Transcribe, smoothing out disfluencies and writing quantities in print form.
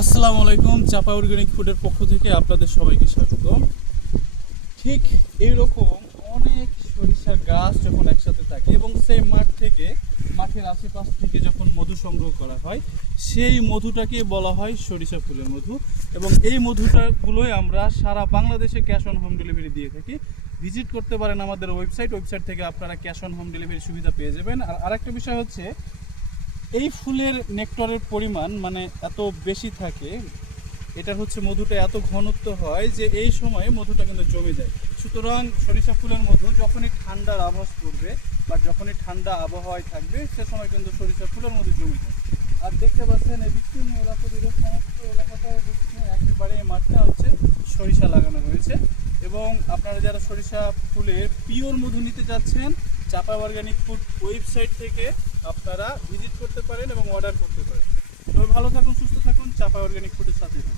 আসসালামু আলাইকুম। চাপা অর্গানিক ফুডের পক্ষ থেকে আপনাদের সবাইকে স্বাগত। ঠিক এইরকম অনেক সরিষার গাছ যখন একসাথে থাকে এবং সেই মাঠের আশেপাশ থেকে যখন মধু সংগ্রহ করা হয়, সেই মধুটাকে বলা হয় সরিষা ফুলের মধু। এবং এই মধুটাগুলোই আমরা সারা বাংলাদেশে ক্যাশ অন হোম ডেলিভারি দিয়ে থাকি। ভিজিট করতে পারেন আমাদের ওয়েবসাইট থেকে আপনারা ক্যাশ অন হোম ডেলিভারি সুবিধা পেয়ে যাবেন। আর আরেকটা বিষয় হচ্ছে, এই ফুলের নেক্টরের পরিমাণ মানে এত বেশি থাকে, এটা হচ্ছে মধুটা এত ঘনত্ব হয় যে এই সময়ে মধুটা কিন্তু জমে যায়। সুতরাং সরিষা ফুলের মধু যখনই ঠান্ডার আভাস পড়বে বা যখনই ঠান্ডা আবহাওয়ায় থাকবে, সে সময় কিন্তু সরিষা ফুলের মধু জমে যায়। আর দেখতে পাচ্ছেন এই বিস্তীর্ণ এলাকা জুড়ে সমস্ত এলাকাটায় একেবারে এই মাঠটা হচ্ছে সরিষা লাগানো রয়েছে। এবং আপনারা যারা সরিষা ফুলের পিওর মধু নিতে যাচ্ছেন, চাপা অর্গানিক ফুড ওয়েবসাইট থেকে আপনারা ভিজিট করতে পারেন এবং অর্ডার করতে পারেন। তবে ভালো থাকুন, সুস্থ থাকুন, চাপা অর্গানিক ফুডের সাথে থাকুন।